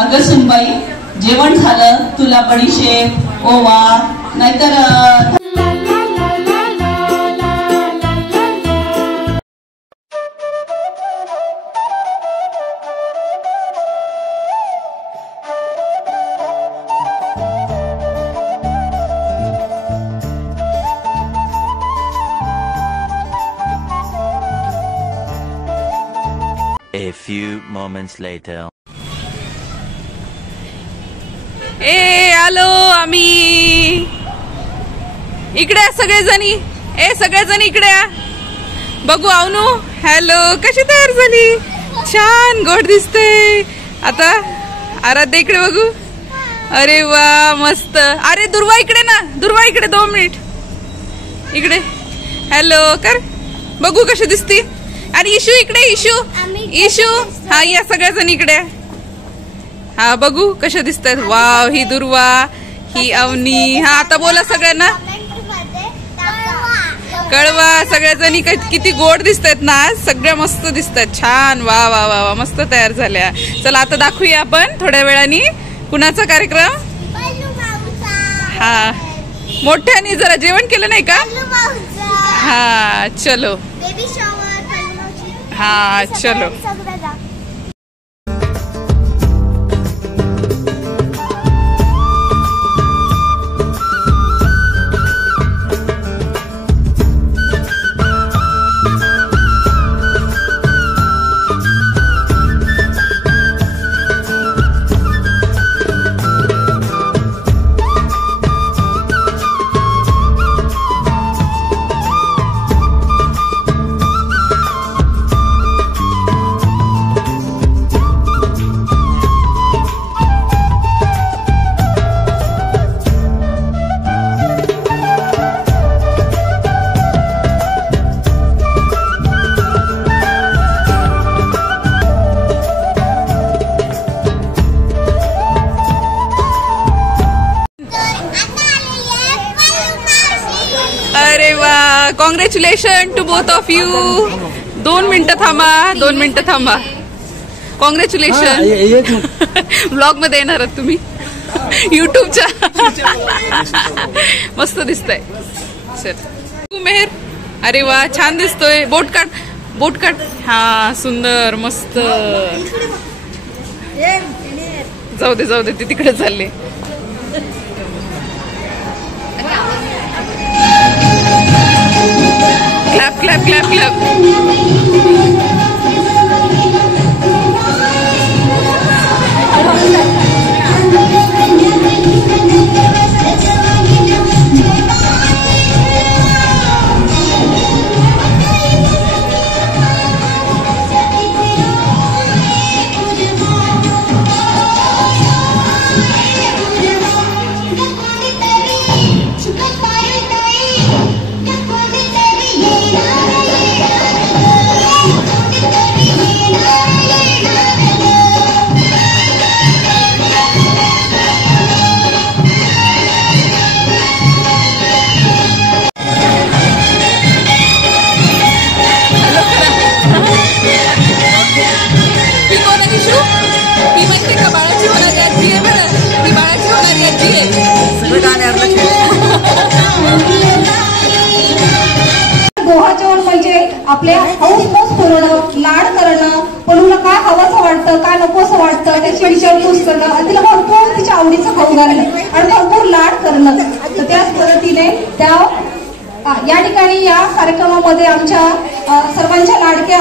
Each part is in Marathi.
अगं सुनबाई, जेवण झालं? तुला बडीशेप, ओवा, नाहीतर A few moments later. आलो आम्ही इकडे सगळेजणी. सगळेजण इकडे बघू. अवनू हॅलो, कशी तयार झाली? छान गोड दिसते. आता आराध्या इकडे बघू. अरे वा मस्त. अरे दुर्वा इकडे ना, दुर्वा इकडे 2 मिनिट इकडे. हॅलो कर बघू कशी दिसती. आणि इशू इकडे. इशू हा, या सगळ्याजण इकडे. हा बघू कशा दिसतात. वाव, ही दुर्वा, ही अवनी. हा आता बोला सगळ्यांना. कळवा. सगळ्याजणी किती गोड दिसतात ना, सगळ्या मस्त दिसतात. छान. वा वा वा वा, मस्त तयार झाल्या. चला आता दाखवूया आपण थोड्या वेळानी कुणाचा कार्यक्रम. हा मोठ्याने जरा जेवण केलं नाही का? हा चलो. हा चलो. अरे वा, congratulation to both of you. 2 मिनिटं थांबा, 2 मिनिटं थांबा. कॉंग्रॅच्युलेशन. ब्लॉग मध्ये येणार आहात तुम्ही युट्यूबच्या. मस्त दिसतंय. चल मेहर. अरे वा छान दिसतोय. बोट काढ, बोट काढ. हा सुंदर मस्त. जाऊ दे जाऊ दे, ते तिकडे चालले. Clap clap clap clap. जेवण म्हणजे आपल्या हौस करणं, लाड करणं, पणूला काय हवंसं वाटतं, काय नकोसं वाटतं त्याची विचारपूस करणं, आणि तिला भरपूर तिच्या आवडीचं खाऊ घालणं आणि भरपूर लाड करणं. तर त्याच पद्धतीने या ठिकाणी या कार्यक्रमामध्ये आमच्या सर्वांच्या लाडक्या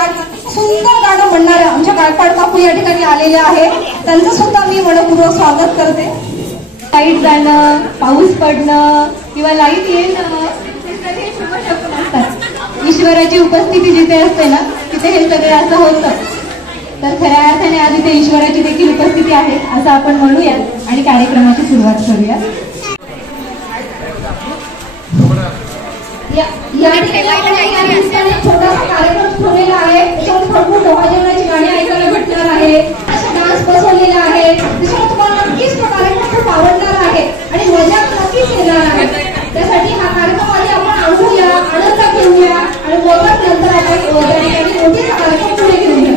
सुंदर गाणं म्हणणाऱ्या आमच्या गायकवाड काकू या ठिकाणी आलेल्या आहेत. त्यांचं सुद्धा मी मनपूर्वक स्वागत करते. लाईट जाणं, पाऊस पडणं किंवा लाईट येणं हे शुभ शब्द असतात. ईश्वराची उपस्थिती जिथे असते ना तिथे हे सगळे असं होतं. तर खऱ्या अर्थाने आज इथे ईश्वराची देखील उपस्थिती आहे असं आपण म्हणूया आणि कार्यक्रमाची सुरुवात करूया. या ठिकाणी छोटासा कार्यक्रम ठेवलेला आहे. त्याच्यावर भरपूर डोहाजेवणाची गाणी ऐकायला भेटणार आहे. असा डान्स बसवलेला आहे. त्याच्यामुळे तुम्हाला नक्कीच तो कार्यक्रम खूप आवडणार आहे आणि मजा नक्कीच येणार आहे. त्यासाठी हा कार्यक्रम आधी आपण आणूया, आनंद घेऊया आणि बोलत नंतर आपण या ठिकाणी मोठे कार्यक्रम पुढे घेऊया.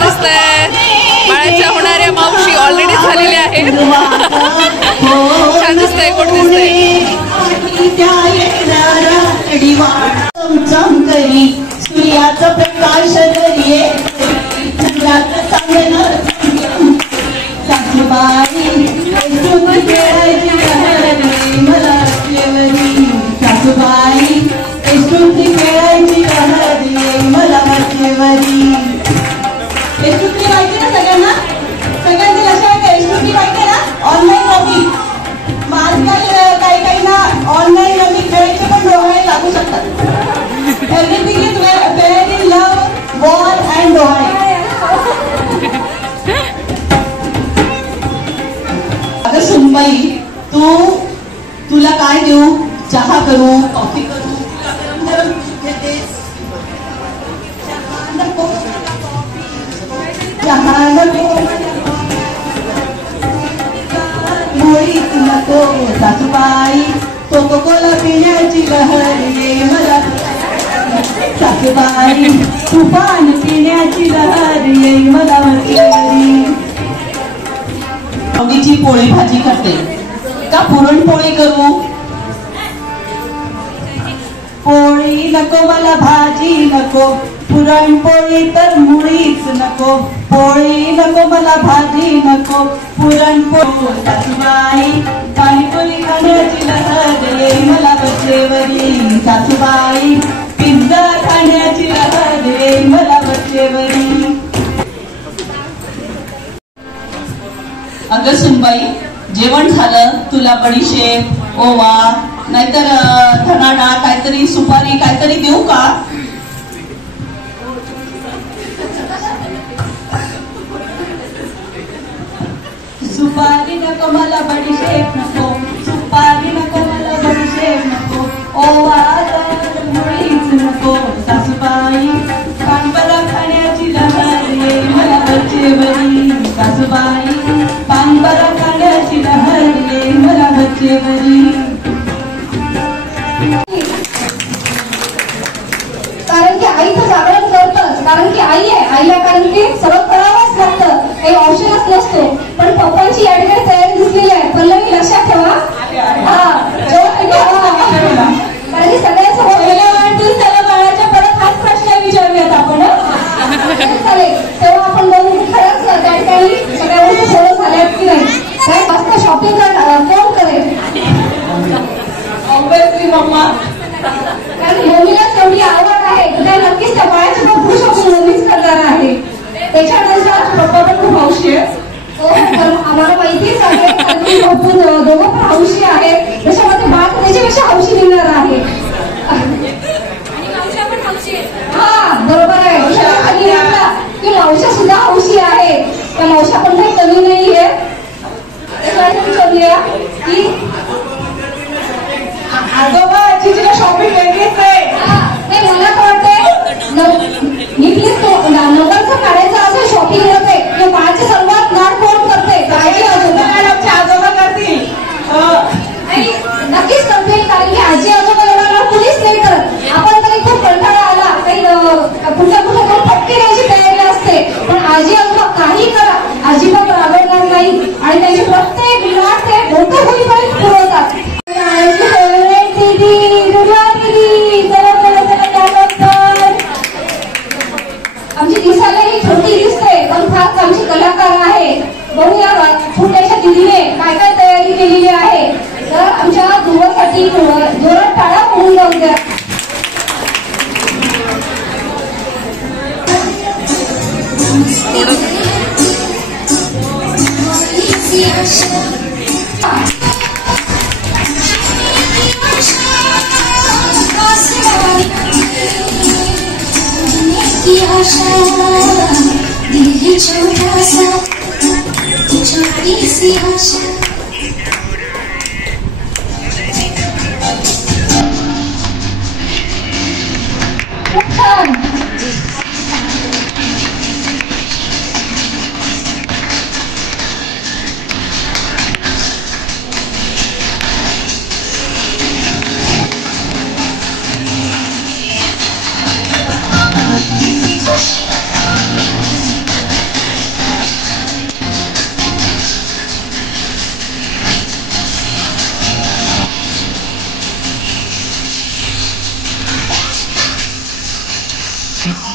दिसतंय. बाळाच्या होणाऱ्या मावशी ऑलरेडी झालेल्या आहेत. छान दिसतंय, गोड दिसतंय. सूर्याचा प्रकाश दरिये सासूबाई मला वचेवरी. सासूबाई एसुंती खेळायची मला वचेवरी. एसुंती माहिती ना सगळ्यांना? सगळ्यांची लक्षात आहे एसुंती माहिती ना? Online rummy. आजकाल काही ना ऑनलाईन रमी खेळायचे पण डोहाळे लागू शकतात. Everything is fair in love, war and डोहाळे. अगं सुनबाई, तुला काय देऊ? चहा करू, कॉफी करू? चहा नको, मुळीच नको. सासूबाई कोको कोला पिण्याची लहर ये मला. सासूबाई तुफान पिण्याची लहर ये मला वचेवरी. आवडीची पोळी भाजी करते का पुरणपोळी करू? पोळी नको मला, भाजी नको, पुरणपोळी तर मुळीच नको. पोळी नको मला, भाजी नको, पुरणपोळी. सासूबाई पाणीपुरी खाण्याची लहर ये मला वचेवरी. सासूबाई पिझ्झा खाण्याची लहर ये मला वचेवरी. अगं सुनबाई, जेवण झालं, तुला बडीशेप, ओवा, नाहीतर धना डाळ, काहीतरी सुपारी, काहीतरी देऊ का? सुपारी नको मला, बडीशेप नको. सुपारी नको मला, बडीशेप नको. ओवा तर मुळीच नको. सासूबाई पानपरा खाण्याची लहर ये मला वचेवरी. सासूबाई पानपरा खाण्याची लहर ये मला वचेवरी. कारण की आईचं जागरण करतच, कारण की आई आहे. आईला कारण की सगळं करावंच लागतं, काही ऑप्शनच नसतो. पण पप्पांची या ठिकाणी तयारी दिसलेली आहे. पल्लवी लक्षात ठेवा. कारण की सगळ्यांसमोर त्याला बाळाच्या परत हाच प्रश्न विचारूयात आपण. चालेल, तेव्हा आपण बघू खरंच त्या ठिकाणी सगळ्या गोष्टी सोडत झाल्यात की नाही. काय जास्त शॉपिंग कोण करेल? ऑब्विसली मम्मा. कारण मम्मीलाच एवढी आवड आहे त्या नक्कीच त्या बाळाची पण पुरुष आपण मम्मीच करणार आहे. त्याच्यानंतर पप्पा पण खूप हौशी आहे. आम्हाला माहितीच आहे कारण की दोघं पण हौशी आहेत. त्याच्यामध्ये बाळ त्याच्यापेक्षा हौशी निघणार आहे. हा बरोबर आहे. की मावशा सुद्धा हौशी आहे. त्या मावशा पण काही कमी नाही आहे. त्याच्यामुळे की आजोबा आजीची शॉपिंग वेगळीच आहे. नाही मला तर वाटतंय मी प्लीज नंबरचं काढायचं असेल शॉपिंग करते किंवा बाळाचे सर्वात लाड कोण करते? आजी आजोबा. आजोबा करतील. आणि नक्कीच करते कारण की आजी आजोबा एवढा लाड कुणीच नाही करत. आपण तरी खूप कंटाळा आला काही कुठल्या कुठे जाऊन फटके द्यायची तयारी असते. पण आजी आजोबा काही करा, अजिबात रागवणार नाही आणि त्यांची प्रत्येक लाड ते मोठं होईपर्यंत पुरवतात. आमची दिसायला ही छोटी दिसते पण खास आमची कलाकार आहे. बघूया छोट्याशा दिदीने काय काय तयारी केलेली आहे. तर आमच्या ध्रुवासाठी जोरात टाळा पडून जाऊ द्या. छोटा सा छोटी सी आशा.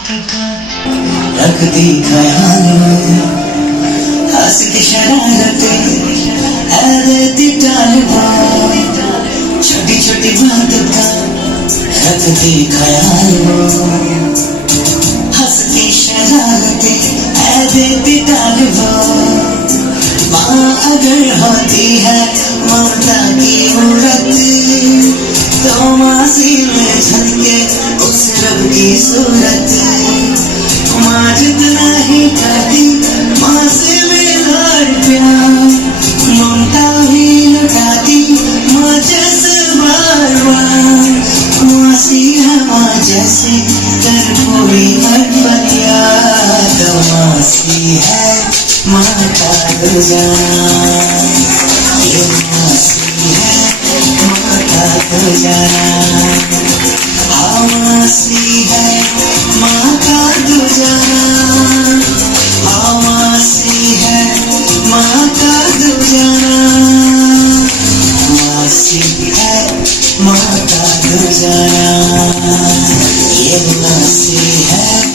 रखती ख्याल में हंस की शरारतें देती टाल छोटी छोटी बातों का रखती ख्याल में हंस की शरारतें देती टाल माँ अगर होती है ममता की मूरत तो मासी में झलके उस रब की सूरत माँ जितना ही करती माँ से बेकार प्यार ममता ही लुटाती माँ जैसे बार बार मासी है माँ जैसे कर पूरी हरकत याद मासी है माँ का गुजारा ये मासी है माँ का गुजारा हाँ मासी है माँ का गुजारा हाँ मासी है माँ का गुजारा मासी है माँ का गुजारा ये मासी है